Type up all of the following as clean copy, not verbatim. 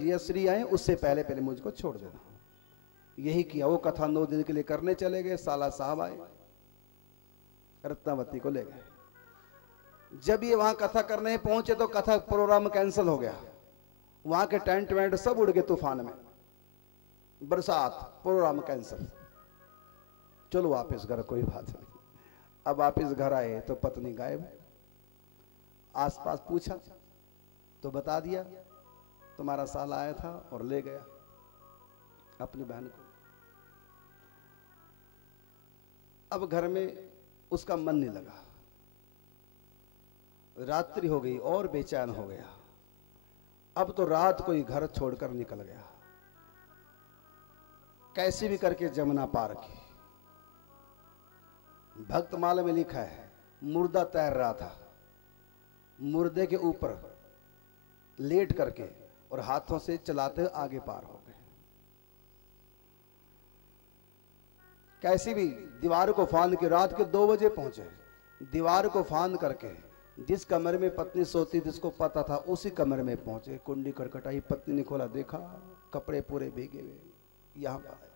श्री आए उससे पहले पहले मुझको छोड़ देना। यही किया। वो कथा 9 दिन के लिए करने चले गए। साला साहब आए, रत्नावती को ले गए। जब ये वहां कथा करने पहुंचे तो कथा प्रोग्राम कैंसिल हो गया। वहां के टेंट वेंट सब उड़ गए तूफान में, बरसात, प्रोग्राम कैंसिल। चलो वापस घर, कोई बात नहीं। अब वापस घर आए तो पत्नी गायब। आसपास पूछा तो बता दिया तुम्हारा साला आया था और ले गया अपनी बहन को। अब घर में उसका मन नहीं लगा। रात्रि हो गई और बेचैन हो गया। अब तो रात को ही घर छोड़कर निकल गया। कैसे भी करके जमुना पार की। भक्तमाला में लिखा है मुर्दा तैर रहा था, मुर्दे के ऊपर लेट करके और हाथों से चलाते हुए आगे पार हो गए। कैसी भी दीवार को फांद के रात के 2 बजे पहुंचे। दीवार को फांद करके जिस कमरे में पत्नी सोती जिसको पता था उसी कमरे में पहुंचे। कुंडी खटखटाई, पत्नी ने खोला, देखा कपड़े पूरे भीगे हुए। यहां पर आए,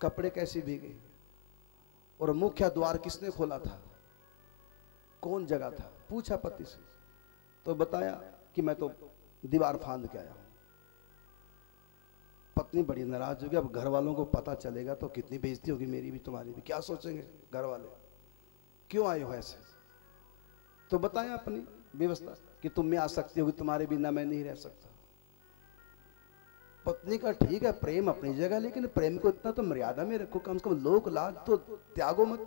कपड़े कैसे भीगे और मुख्य द्वार किसने खोला था, कौन जगह था। पूछा पति से तो बताया कि मैं तो दीवार फांद के आया हूं। पत्नी बड़ी नाराज होगी। अब घर वालों को पता चलेगा तो कितनी बेइज्जती होगी, मेरी भी तुम्हारी भी। क्या सोचेंगे घर वाले, क्यों आए हो ऐसे। तो बताया अपनी व्यवस्था कि तुम में आ सकती होगी, तुम्हारे बिना मैं नहीं रह सकता। पत्नी का ठीक है, प्रेम अपनी जगह, लेकिन प्रेम को इतना तो मर्यादा में रखो, कम से कम लोक लाज तो त्यागो मत।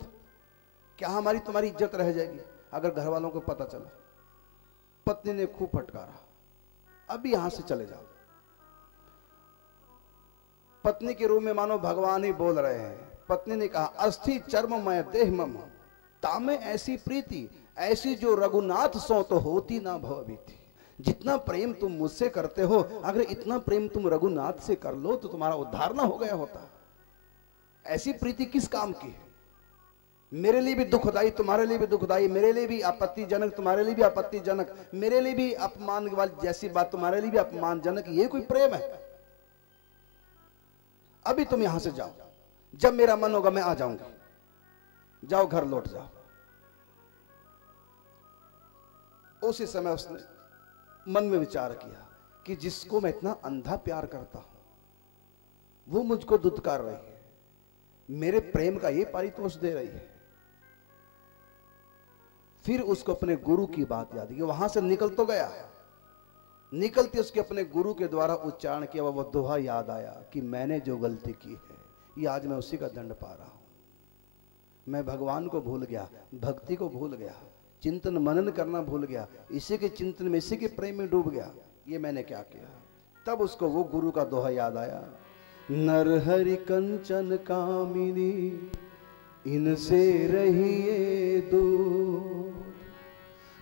क्या हमारी तुम्हारी इज्जत रह जाएगी अगर घर वालों को पता चला। पत्नी ने खूब फटकारा, अभी यहां से चले जाओ। पत्नी के रूप में मानो भगवान ही बोल रहे हैं। पत्नी ने कहा अस्थि चर्म मैं देह मम, तामे ऐसी प्रीति ऐसी जो रघुनाथ सो तो होती ना भवभीति। जितना प्रेम तुम मुझसे करते हो, अगर इतना प्रेम तुम रघुनाथ से कर लो तो तुम्हारा उद्धार ना हो गया होता। ऐसी प्रीति किस काम की है। मेरे लिए भी दुखदाई, तुम्हारे लिए भी दुखदाई, मेरे लिए भी आपत्तिजनक, तुम्हारे लिए भी आपत्तिजनक, मेरे लिए भी अपमान वाली जैसी बात तुम्हारे लिए भी अपमानजनक। ये कोई प्रेम है। अभी तुम यहां से जाओ, जब मेरा मन होगा मैं आ जाऊंगी। जाओ घर लौट जाओ। उसी समय उसने मन में विचार किया कि जिसको मैं इतना अंधा प्यार करता हूं वो मुझको दुत्कार रही है, मेरे प्रेम का ये पारितोष दे रही है। फिर उसको अपने गुरु की बात याद आई। वहां से निकल तो गया, निकलते उसके अपने गुरु के द्वारा उच्चारण किया वो दोहा याद आया कि मैंने जो गलती की है ये आज मैं उसी का दंड पा रहा हूं। मैं भगवान को भूल गया, भक्ति को भूल गया, चिंतन मनन करना भूल गया, इसी के चिंतन में, इसी के प्रेम में डूब गया। ये मैंने क्या किया। तब उसको वो गुरु का दोहा याद आया, नरहरि कंचन कामिनी इनसे रहिए दूर,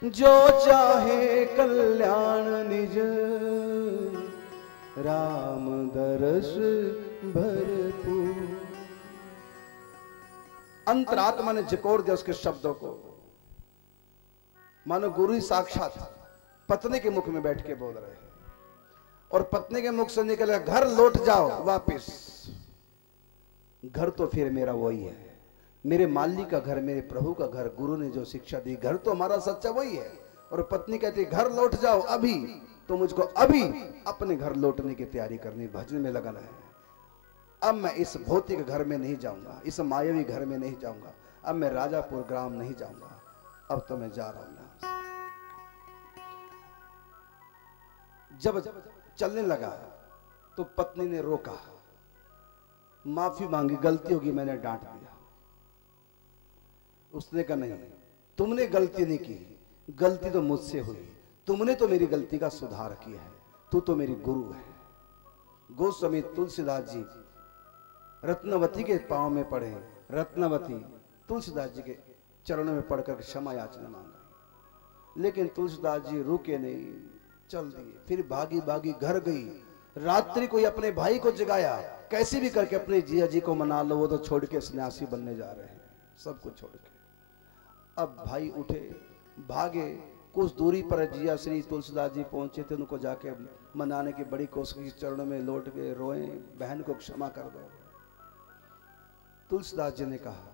जो चाहे कल्याण निज राम दरस भरपूर। अंतरात्मा ने जकोर दिया उसके शब्दों को, मानो गुरु ही साक्षात पत्नी के मुख में बैठ के बोल रहे हैं। और पत्नी के मुख से निकले घर लौट जाओ वापिस। घर तो फिर मेरा वही है, मेरे मालिक का घर, मेरे प्रभु का घर। गुरु ने जो शिक्षा दी, घर तो हमारा सच्चा वही है। और पत्नी कहती घर लौट जाओ अभी। तो मुझको अभी अपने घर लौटने की तैयारी करनी, भजन में लगना है। अब मैं इस भौतिक घर में नहीं जाऊंगा, इस मायावी घर में नहीं जाऊंगा। अब मैं राजापुर ग्राम नहीं जाऊंगा, अब तो मैं जा रहा हूं यहां से। जब चलने लगा तो पत्नी ने रोका, माफी मांगी, गलती होगी मैंने डांट दिया। उसने कहा नहीं, तुमने गलती नहीं की, गलती तो मुझसे हुई। तुमने तो मेरी गलती का सुधार किया है, तू तो मेरी गुरु है। गोस्वामी तुलसीदास जी रत्नवती के पांव में पड़े, रत्नवती तुलसीदास जी के चरणों में पड़कर क्षमा याचना मांगा। लेकिन तुलसीदास जी रुके नहीं, चल दिए। फिर भागी भागी घर गई। रात्रि को अपने भाई को जगाया, कैसे भी करके अपने जिया जी को मना लो, वो तो छोड़ के सन्यासी बनने जा रहे हैं, सब कुछ छोड़ के। अब भाई उठे, भागे, कुछ दूरी पर जिया श्री तुलसीदास जी पहुंचे थे, उनको जाके मनाने की बड़ी कोशिश, चरणों में लौट के रोए, बहन को क्षमा कर दो। तुलसीदास जी ने कहा,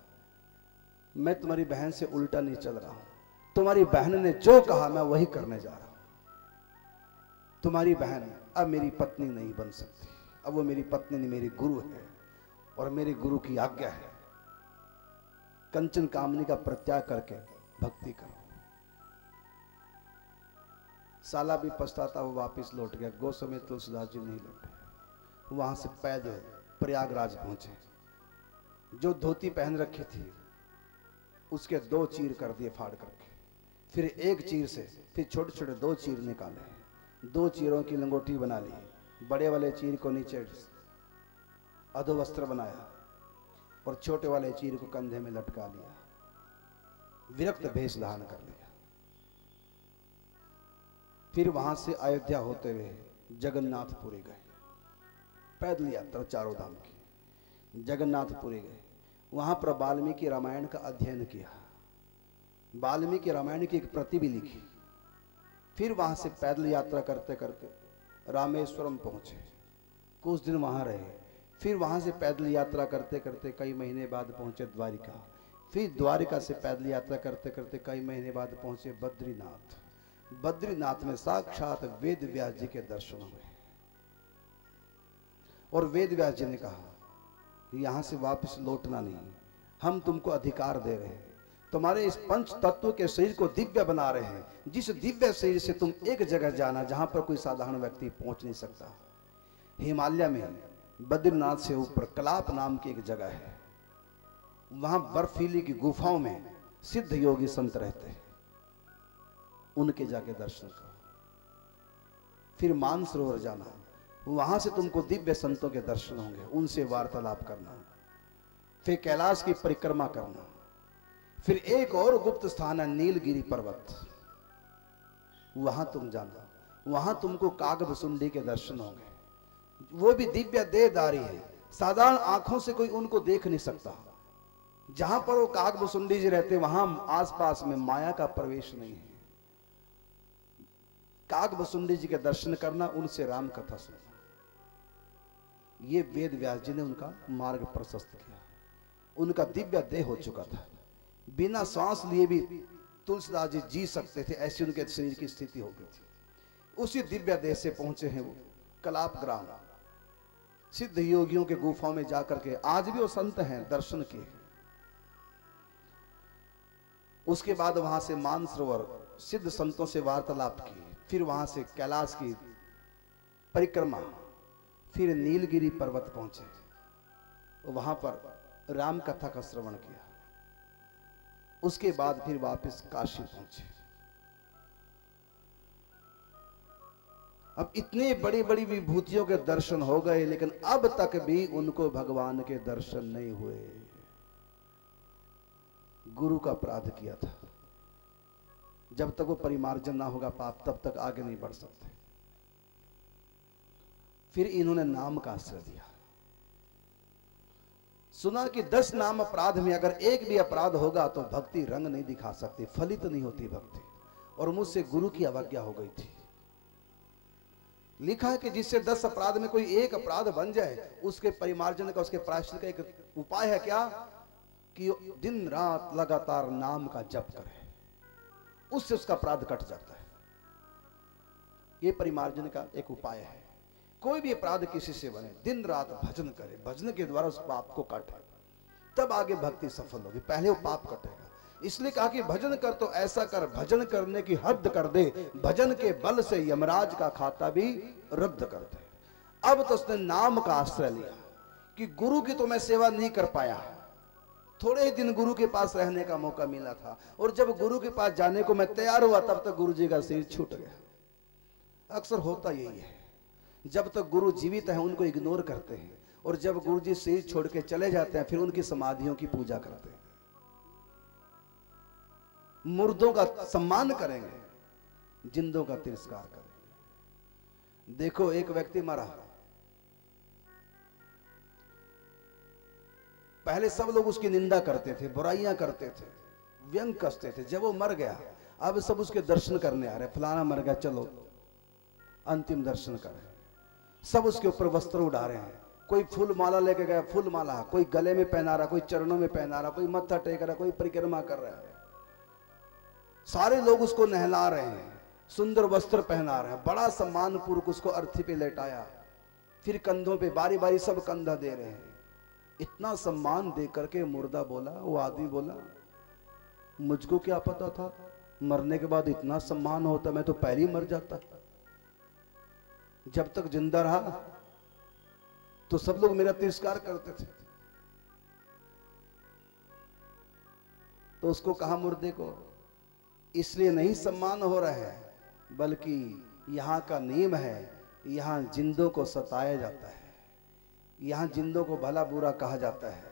मैं तुम्हारी बहन से उल्टा नहीं चल रहा हूं, तुम्हारी बहन ने जो कहा मैं वही करने जा रहा हूं। तुम्हारी बहन अब मेरी पत्नी नहीं बन सकती, अब वो मेरी पत्नी नहीं, मेरी गुरु है और मेरी गुरु की आज्ञा है, कंचन कामनी का परित्याग करके भक्ति करो। साला भी पछताता वो वापिस लौट गया। गोस्वामी तुलसीदास जी नहीं लौटे, वहां से पैदल प्रयागराज पहुंचे। जो धोती पहन रखी थी उसके 2 चीर कर दिए फाड़ करके, फिर 1 चीर से फिर छोटे छोटे 2 चीर निकाले, 2 चीरों की लंगोटी बना ली, बड़े वाले चीर को नीचे अधोवस्त्र बनाया और छोटे वाले चीर को कंधे में लटका लिया, विरक्त भेष धारण कर लिया। फिर वहां से अयोध्या होते हुए जगन्नाथपुरी गए, पैदल यात्रा चारों धाम की। जगन्नाथपुरी गए, वहां पर वाल्मीकि रामायण का अध्ययन किया, वाल्मीकि रामायण की एक प्रति भी लिखी। फिर वहां से पैदल यात्रा करते करते रामेश्वरम पहुंचे, कुछ दिन वहां रहे। फिर वहां से पैदल यात्रा करते करते कई महीने बाद पहुंचे द्वारिका। फिर द्वारिका से पैदल यात्रा करते करते कई महीने बाद पहुंचे बद्रीनाथ। बद्रीनाथ में साक्षात वेद व्यास जी के दर्शन हुए और वेद व्यास जी ने कहा, यहां से वापस लौटना नहीं, हम तुमको अधिकार दे रहे हैं, तुम्हारे इस पंच तत्व के शरीर को दिव्य बना रहे हैं, जिस दिव्य शरीर से तुम एक जगह जाना जहां पर कोई साधारण व्यक्ति पहुंच नहीं सकता। हिमालय में बद्रीनाथ से ऊपर कलाप नाम की एक जगह है, वहां बर्फीली की गुफाओं में सिद्ध योगी संत रहते हैं, उनके जाके दर्शन करो। फिर मानसरोवर जाना, वहां से तुमको दिव्य संतों के दर्शन होंगे, उनसे वार्तालाप करना। फिर कैलाश की परिक्रमा करना। फिर एक और गुप्त स्थान है नीलगिरी पर्वत, वहां तुम जाना, वहां तुमको कागभुसुंडी के दर्शन होंगे। वो भी दिव्य देहधारी है, साधारण आंखों से कोई उनको देख नहीं सकता। जहां पर वो कागभुसुंडी जी रहते वहां आसपास में माया का प्रवेश नहीं है। कागभुसुंडी जी के दर्शन करना, उनसे राम कथा सुनना, ये वेद व्यास जी ने उनका मार्ग प्रशस्त किया। उनका दिव्य देह हो चुका था, बिना सांस लिए भी तुलसीदास जी जी सकते थे, ऐसी उनके शरीर की स्थिति हो गई थी। उसी दिव्य देह से पहुंचे हैं वो कलाप ग्राम, सिद्ध योगियों के गुफाओं में जाकर के, आज भी वो संत हैं, दर्शन किए। उसके बाद वहां से मानसरोवर सिद्ध संतों से वार्तालाप की। फिर वहां से कैलाश की परिक्रमा, फिर नीलगिरी पर्वत पहुंचे, वहां पर राम कथा का श्रवण किया। उसके बाद फिर वापस काशी पहुंचे। अब इतनी बड़ी बड़ी विभूतियों के दर्शन हो गए, लेकिन अब तक भी उनको भगवान के दर्शन नहीं हुए। गुरु का अपराध किया था, जब तक वो परिमार्जन ना होगा पाप, तब तक आगे नहीं बढ़ सकते। फिर इन्होंने नाम का आश्रय दिया। सुना कि 10 नाम अपराध में अगर एक भी अपराध होगा तो भक्ति रंग नहीं दिखा सकती, फलित नहीं होती भक्ति। और मुझसे गुरु की अवज्ञा हो गई थी। लिखा है कि जिससे 10 अपराध में कोई एक अपराध बन जाए, उसके परिमार्जन का, उसके प्रायश्चित का एक उपाय है क्या, कि दिन रात लगातार नाम का जप करे, उससे उसका अपराध कट जाता है। यह परिमार्जन का एक उपाय है। कोई भी अपराध किसी से बने, दिन रात भजन करे, भजन के द्वारा उस पाप को काटे, तब आगे भक्ति सफल होगी, पहले वो पाप कटेगा। इसलिए कहा कि भजन कर तो ऐसा कर, भजन करने की हद कर दे, भजन के बल से यमराज का खाता भी रद्द कर दे। अब तो उसने नाम का आश्रय लिया कि गुरु की तो मैं सेवा नहीं कर पाया, थोड़े ही दिन गुरु के पास रहने का मौका मिला था, और जब गुरु के पास जाने को मैं तैयार हुआ तब तक गुरु जी का सिर छूट गया। अक्सर होता यही है, जब तक गुरु जीवित है उनको इग्नोर करते हैं, और जब गुरु जी सिर छोड़ के चले जाते हैं फिर उनकी समाधियों की पूजा करते हैं। मुर्दों का सम्मान करेंगे, जिंदों का तिरस्कार करेंगे। देखो एक व्यक्ति मरा, पहले सब लोग उसकी निंदा करते थे, बुराइयां करते थे, व्यंग कसते थे। जब वो मर गया, अब सब उसके दर्शन करने आ रहे, फलाना मर गया, चलो अंतिम दर्शन करें। सब उसके ऊपर वस्त्र उड़ा रहे हैं, कोई फूल माला लेके गया, फूल माला, कोई गले में पहना रहा, कोई चरणों में पहना रहा, कोई मत्था टेक रहा, कोई परिक्रमा कर रहा है। सारे लोग उसको नहला रहे हैं, सुंदर वस्त्र पहना रहे हैं, बड़ा सम्मान पूर्वक उसको अर्थी पे लेटाया, फिर कंधों पे बारी बारी सब कंधा दे रहे हैं। इतना सम्मान दे करके मुर्दा बोला, वो आदमी बोला, मुझको क्या पता था मरने के बाद इतना सम्मान होता, मैं तो पहले ही मर जाता। जब तक जिंदा रहा तो सब लोग मेरा तिरस्कार करते थे। तो उसको कहा मुर्दे को, इसलिए नहीं सम्मान हो रहा है, बल्कि यहां का नियम है, यहां जिंदों को सताया जाता है, यहां जिंदों को भला बुरा कहा जाता है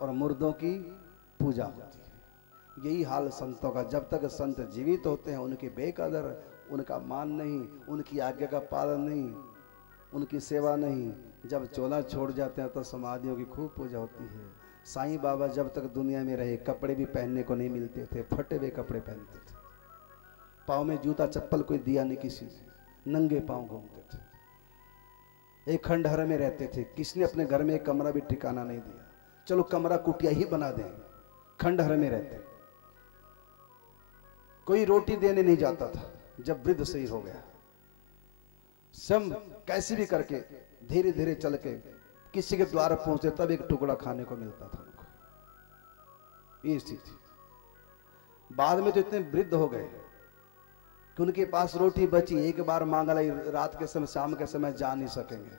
और मुर्दों की पूजा होती है। यही हाल संतों का, जब तक संत जीवित होते हैं उनकी बेकदर, उनका मान नहीं, उनकी आज्ञा का पालन नहीं, उनकी सेवा नहीं। जब चोला छोड़ जाते हैं तो समाधियों की खूब पूजा होती है। साईं बाबा जब तक दुनिया में रहे कपड़े भी पहनने को नहीं मिलते थे, फटे हुए कपड़े पहनते थे, पाँव में जूता चप्पल कोई दिया नहीं किसी ने, नंगे पाँव घूमते थे। एक खंडहर में रहते थे, किसने अपने घर में एक कमरा भी ठिकाना नहीं दिया, चलो कमरा कुटिया ही बना दें, खंडहर में रहते। कोई रोटी देने नहीं जाता था। जब वृद्ध शरीर हो गया, सब कैसे भी करके धीरे धीरे चल के किसी के द्वार पहुंचे, तब एक टुकड़ा खाने को मिलता था उनको। ये स्थिति थी। बाद में तो इतने वृद्ध हो गए कि उनके पास रोटी बची, एक बार मांग ली, रात के समय शाम के समय जा नहीं सकेंगे,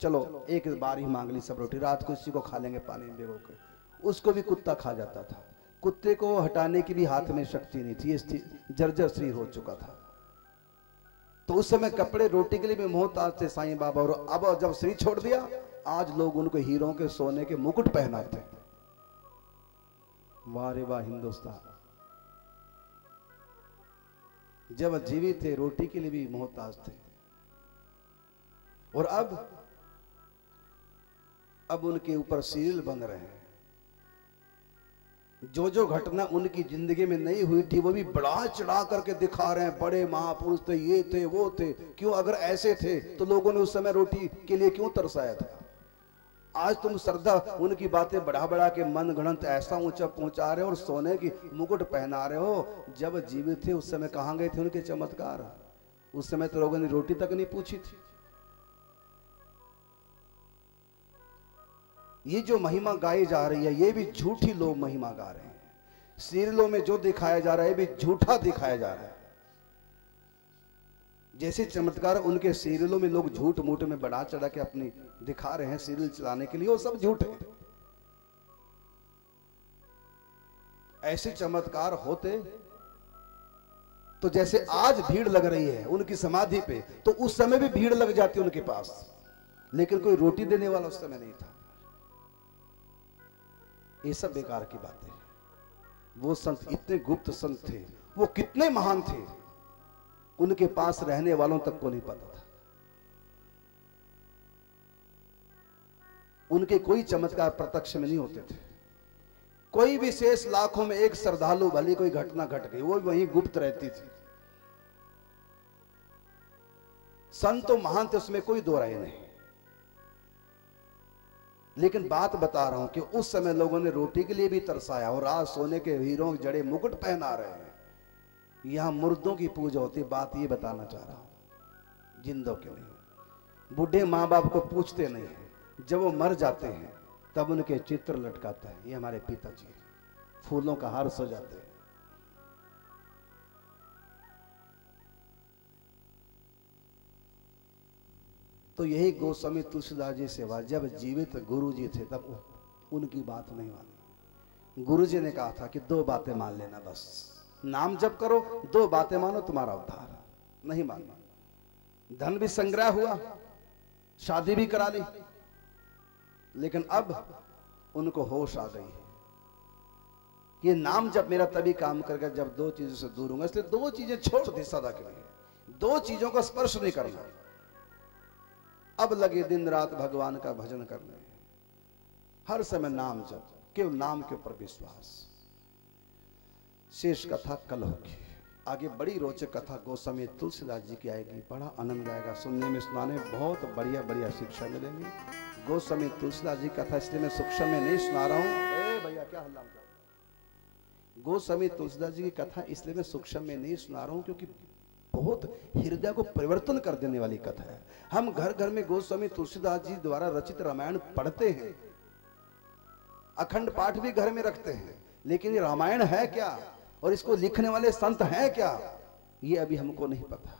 चलो एक बार ही मांग ली सब रोटी, रात को इसी को खा लेंगे पानी में भिगो के। उसको भी कुत्ता खा जाता था। कुत्ते को हटाने की भी हाथ में शक्ति नहीं थी, ये जर्जर शरीर हो चुका था। तो उस समय कपड़े रोटी के लिए भी मोहताज थे साईं बाबा। और अब जब शरीर छोड़ दिया, आज लोग उनको हीरों के सोने के मुकुट पहनाते। वाह रे वाह हिंदुस्तान। जब जीवित थे रोटी के लिए भी मोहताज थे, और अब उनके ऊपर सीरियल बन रहे हैं। जो जो घटना उनकी जिंदगी में नहीं हुई थी वो भी बढ़ा चढ़ा करके दिखा रहे हैं। बड़े महापुरुष थे, ये थे, वो थे। क्यों? अगर ऐसे थे तो लोगों ने उस समय रोटी के लिए क्यों तरसाया था? आज तुम श्रद्धा उनकी बातें बढ़ा बढ़ा के मन गणत ऐसा ऊंचा पहुंचा रहे हो और सोने की मुकुट पहना रहे हो। जब जीवित थे उस समय कहां गए थे उनके चमत्कार? उस समय तो लोगों ने रोटी तक नहीं पूछी थी। ये जो महिमा गाई जा रही है, ये भी झूठी लोग महिमा गा रहे हैं। सीरियलों में जो दिखाया जा रहा है भी झूठा दिखाया जा रहा है। जैसे चमत्कार उनके सीरियलों में लोग झूठ मूठ में बढ़ा चढ़ा के अपनी दिखा रहे हैं सीरियल चलाने के लिए, वो सब झूठ है। ऐसे चमत्कार होते तो जैसे आज भीड़ लग रही है उनकी समाधि पे, तो उस समय भी भीड़ लग जाती उनके पास, लेकिन कोई रोटी देने वाला उस समय नहीं था। ये सब बेकार की बातें हैं। वो संत इतने गुप्त संत थे, वो कितने महान थे, उनके पास रहने वालों तक को नहीं पता था। उनके कोई चमत्कार प्रत्यक्ष में नहीं होते थे। कोई विशेष लाखों में एक श्रद्धालु भली कोई घटना घट गई, वो वहीं गुप्त रहती थी। संत तो महान थे, उसमें कोई दो राय नहीं। लेकिन बात बता रहा हूं कि उस समय लोगों ने रोटी के लिए भी तरसाया और आज सोने के हीरों जड़े मुकुट पहना रहे हैं। यहां मुर्दों की पूजा होती। बात ये बताना चाह रहा हूं, जिंदों के नहीं। बूढ़े माँ बाप को पूछते नहीं है, जब वो मर जाते हैं तब उनके चित्र लटकाता है। ये हमारे पिताजी फूलों का हार सजाते हैं। तो यही गोस्वामी तुलसीदास जी सेवा, जब जीवित गुरु जी थे तब उनकी बात नहीं मानी। गुरु जी ने कहा था कि दो बातें मान लेना, बस नाम जप करो, दो बातें मानो, तुम्हारा उद्धार। नहीं मानना। धन भी संग्रह हुआ, शादी भी करा ली, लेकिन अब उनको होश आ गई है। ये नाम जब मेरा तभी काम करके जब दो चीजों से दूर होंगे। इसलिए दो चीजें छोड़ दी सदा के लिए, दो चीजों का स्पर्श नहीं करना। अब लगे दिन रात भगवान का भजन करने, हर समय नाम जप, केवल नाम के ऊपर विश्वास। शेष कथा कल होगी। आगे बड़ी रोचक कथा गोस्वामी तुलसीदास जी की आएगी, बड़ा आनंद आएगा सुनने में, सुनाने, बहुत बढ़िया बढ़िया शिक्षा मिलेगी। गोस्वामी तुलसीदास जी कथा इसलिए मैं सूक्ष्म में नहीं सुना रहा हूँ। भैया क्या हल्ला हो? गोस्वामी तुलसीदास जी की कथा इसलिए मैं सूक्ष्म में नहीं सुना रहा हूँ क्योंकि बहुत हृदय को परिवर्तन कर देने वाली कथा है। हम घर घर में गोस्वामी तुलसीदास जी द्वारा रचित रामायण पढ़ते हैं, अखंड पाठ भी घर में रखते हैं, लेकिन ये रामायण है क्या और इसको लिखने वाले संत हैं क्या, ये अभी हमको नहीं पता।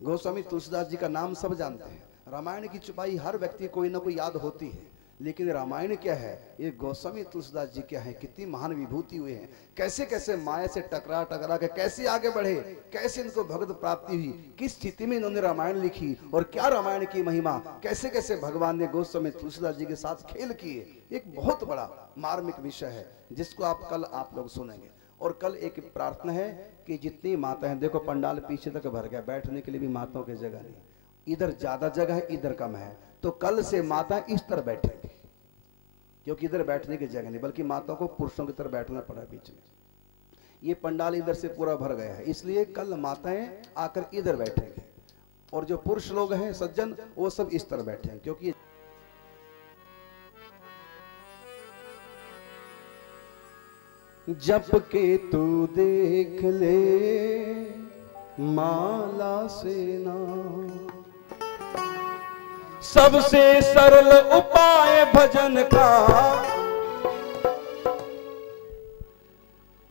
गोस्वामी तुलसीदास जी का नाम सब जानते हैं, रामायण की छुपाई हर व्यक्ति कोई ना कोई याद होती है, लेकिन रामायण क्या है, ये गोस्वामी तुलसीदास जी क्या है, कितनी महान विभूति हुए हैं, कैसे कैसे माया से टकरा टकरा के कैसे आगे बढ़े, कैसे इनको भगवत प्राप्ति हुई, किस स्थिति में इन्होंने रामायण लिखी और क्या रामायण की महिमा, कैसे कैसे भगवान ने गोस्वामी तुलसीदास जी के साथ खेल किए। एक बहुत बड़ा मार्मिक विषय है जिसको आप लोग सुनेंगे। और कल एक प्रार्थना है कि जितनी माता हैं, देखो पंडाल पीछे तक भर गया, बैठने के लिए भी माताओं की जगह नहीं, इधर ज्यादा जगह है इधर कम है, तो कल से माता इस तरह बैठेंगी क्योंकि इधर बैठने की जगह नहीं, बल्कि माताओं को पुरुषों की तरह बैठना पड़ा बीच में। ये पंडाल इधर से पूरा भर गया है, इसलिए कल माताएं आकर इधर बैठेंगे और जो पुरुष लोग हैं सज्जन वो सब इस तरह बैठेंगे, क्योंकि जप के तू देख ले माला से नाम, सबसे सरल उपाय भजन का,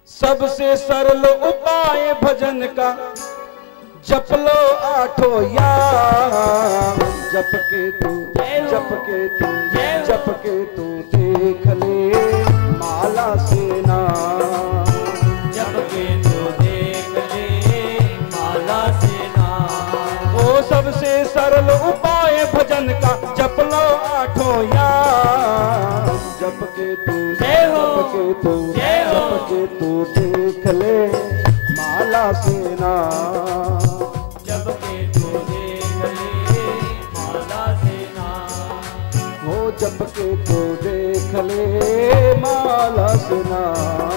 सबसे सरल उपाय भजन का, जप लो आठों याम। जप के तू देख ले माला से नाम, जप के तू देख ले माला से नाम। ओ सबसे सरल उपाय भजन का, जप लो आठों याम। जप के तू देख ले माला से नाम, जप के तू देख ले माला से नाम। ओ जप के तू देख ले माला से नाम।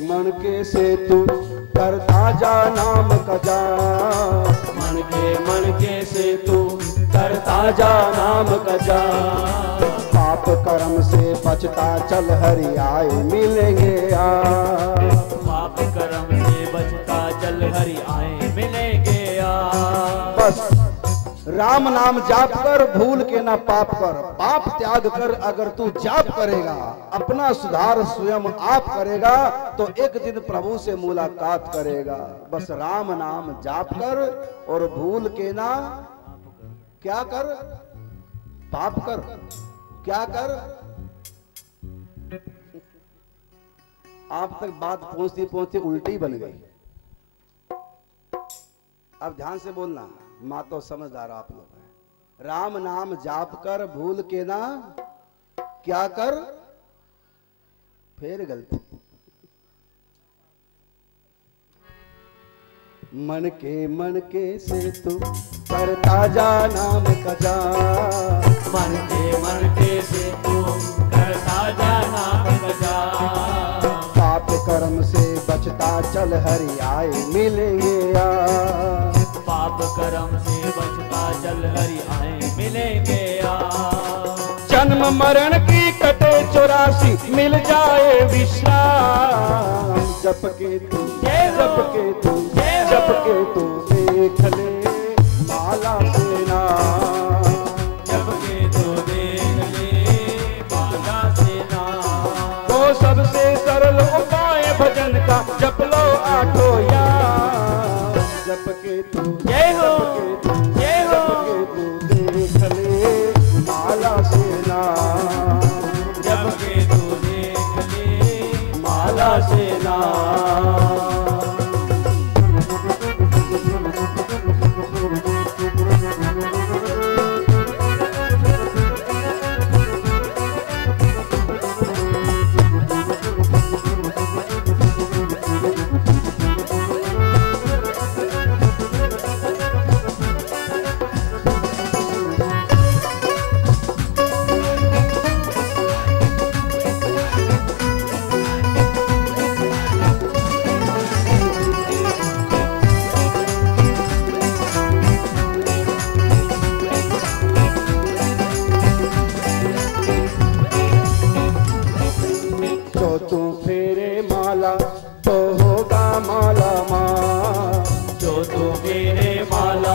मन के से तू करता जा नाम का जाप, मन के से तू करता जा नाम का जाप। पाप कर्म से बचता चल हरि आए मिलेंगे आप। पाप कर्म से बचता चल हरि आए मिलेंगे आप। बस राम नाम जाप कर, भूल के ना पाप कर, पाप त्याग कर। अगर तू जाप करेगा, अपना सुधार स्वयं आप करेगा, तो एक दिन प्रभु से मुलाकात करेगा। बस राम नाम जाप कर और भूल के ना क्या कर, पाप कर। क्या कर? आप तक बात पहुंचती पहुंचती उल्टी बन गई। अब ध्यान से बोलना, माँ तो समझदार आप लोग हैं। राम नाम जाप कर, भूल के ना क्या कर, फिर गलती। मन के से तू करता जा नाम का जाप। मन के से तू करता जा नाम का जाप। पाप कर्म से बचता चल हरि आए मिलेंगे यार। पाप कर्म से बचता चल हरि आए मिलेंगे यार। जन्म मरण की कटे 84 मिल जाए विश्राम। जप के तू देख ले माला से नाम। जप के तू देख ले माला से नाम। वो सबसे सरल उपाय भजन का, जप लो आठों याम। जप के तू जय हो देख ले माला से नाम। जप के तू देख ले माला से नाम। जो तू फेरे माला तो होगा माला माल। जो तू फेरे माला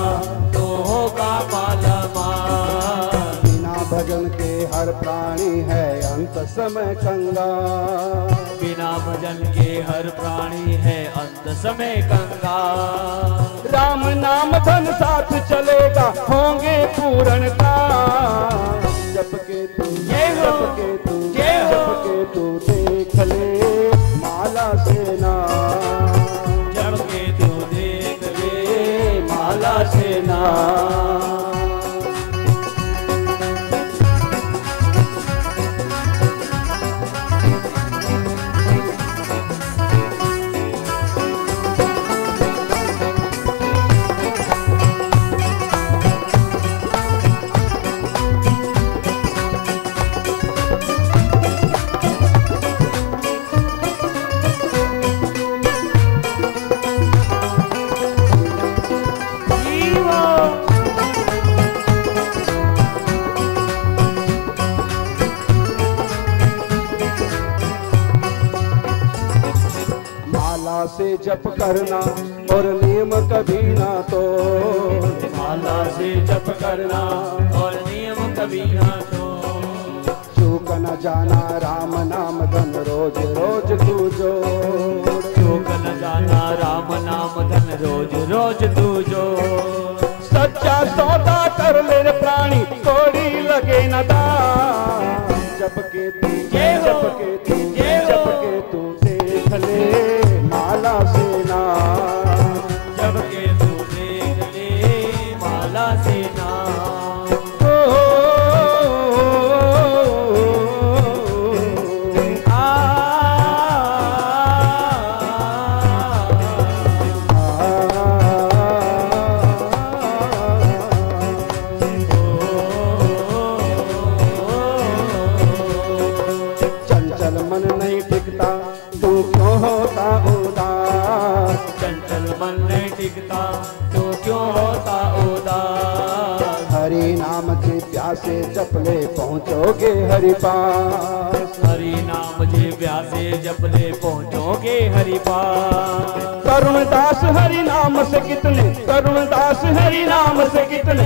तो होगा माला माल। बिना भजन के हर प्राणी है अंत समय कंगाल। बिना भजन के हर प्राणी है अंत समय कंगाल। राम नाम धन साथ चलेगा होंगे पूर्ण का। जप के तू जप के तू जप के तू देख ले माला से ना। जप के तू देख ले माला से ना। से जप करना और नियम कभी ना तोड़। माला से जप करना और नियम कभी ना तोड़। चूक न जाना राम नाम धन रोज रोज तू जोड़। चूक न जाना राम नाम धन रोज रोज तू जोड़। सच्चा सौदा कर ले प्राणी थोड़ी लगे न दान। जप के तू जप के तू जप के तू देख ले माला से ना। जब के तू देख ले माला से ना। चंचल मन नहीं टिकता तू क्यों होता उदास। चंचल मन नहीं टिकता तो क्यों होता उदास। हरि नाम के प्यासे जपले पहुँचोगे हरि पास। हरि नाम जे व्यासे जपले पहुँचोगे हरि पास। करुणदास हरि नाम से कितने करुणदास हरि नाम से कितने